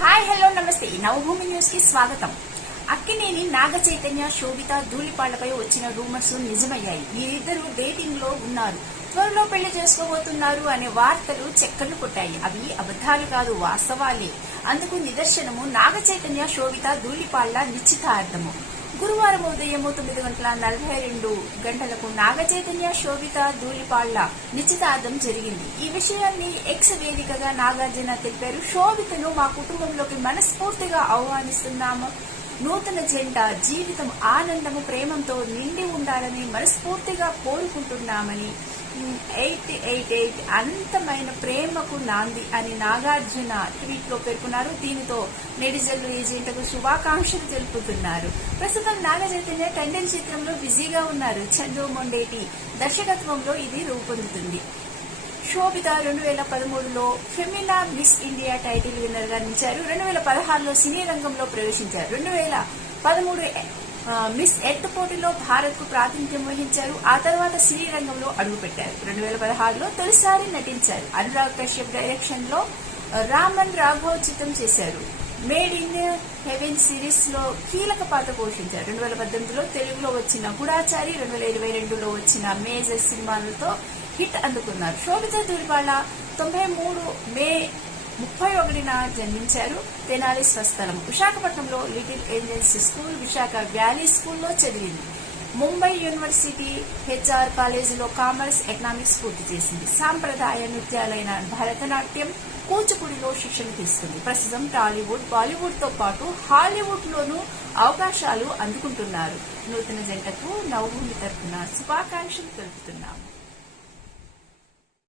Hi hello నమస్తే. నవభూమి న్యూస్కి స్వాగతం. అక్కినేని నాగ చైతన్య శోభిత ధూళిపాళ్ళపై వచ్చిన రూమర్స్ నిజమయ్యాయి. వీరిద్దరూ డేటింగ్లో ఉన్నారు. త్వరలో పెళ్ళి చేసుకోబోతున్నారు అనే వార్తలు చెక్కర్లు కొట్టాయి. అవి అబద్ధాలు కాదు వాస్తవాలే. అందుకు నిదర్శనము నాగ చైతన్య శోభిత ధూళిపాళ్ళ నిశ్చితార్థము. గురువారం ఉదయం తొమ్మిది గంటల నలభై రెండు గంటలకు నాగచైతన్య శోభిత ధూళిపాళ్ళ నిశ్చితార్థం జరిగింది. ఈ విషయాన్ని ఎక్స్ వేదికగా నాగార్జున తెలిపారు. శోభితను మా కుటుంబంలోకి మనస్ఫూర్తిగా ఆహ్వానిస్తున్నాము. నూతన జంట జీవితం ఆనందము ప్రేమంతో నిండి ఉండాలని మనస్ఫూర్తిగా కోరుకుంటున్నామని ఎయిట్ ఎయిట్ ఎయిట్ అనంతమైన ప్రేమకు నాంది అని నాగార్జున ట్వీట్లో పేర్కొన్నారు. దీనితో నెటిజన్లు ఈ జంటకు శుభాకాంక్షలు తెలుపుతున్నారు. ప్రస్తుతం నాగ చైతన్య టండన్ చిత్రంలో బిజీగా ఉన్నారు. చందు మొండేటి దర్శకత్వంలో ఇది రూపొందుతుంది. శోభిత రెండు వేల పదమూడులో ఫెమినా మిస్ ఇండియా టైటిల్ విన్నర్గా నిలిచారు. రెండు వేల పదహారులో సినీ రంగంలో ప్రవేశించారు. రెండు వేల పదమూడు మిస్ ఎట్ పోటీలో భారత్కు ప్రాతినిధ్యం వహించారు. ఆ తర్వాత సినీ రంగంలో అడుగుపెట్టారు. రెండు వేల పదహారులో తొలిసారి నటించారు. అనురాగ్ కశ్యప్ డైరెక్షన్లో రామన్ రాఘవ చిత్రం చేశారు. మేడ్ ఇన్ హెవెన్ సిరీస్లో కీలక పాత్ర పోషించారు. రెండు వేల పద్దెనిమిదిలో తెలుగులో వచ్చిన గుడాచారి రెండు వేల ఇరవై రెండులో వచ్చిన మేజర్ సినిమాలతో హిట్ అందుకున్నారు. శోభిత దుర్వాళ తొంభై మూడు మే ముప్పై ఒకటిన జన్మించారు. తెనాలి స్వస్థలం. విశాఖపట్నంలో little angels school Visakha valley స్కూల్లో చదివింది. ముంబై యూనివర్సిటీ హెచ్ఆర్ కాలేజీలో కామర్స్ ఎకనామిక్స్ పూర్తి చేసింది. సాంప్రదాయ నృత్యాలైన భరతనాట్యం కూచిపూడిలో శిక్షణ తీసుకుంది. ప్రస్తుతం టాలీవుడ్ బాలీవుడ్తో పాటు హాలీవుడ్ లోనూ అవకాశాలు అందుకుంటున్నారు. నూతన జంటకు నవభూమి తరపున శుభాకాంక్షలు తెలుపుతున్నాము.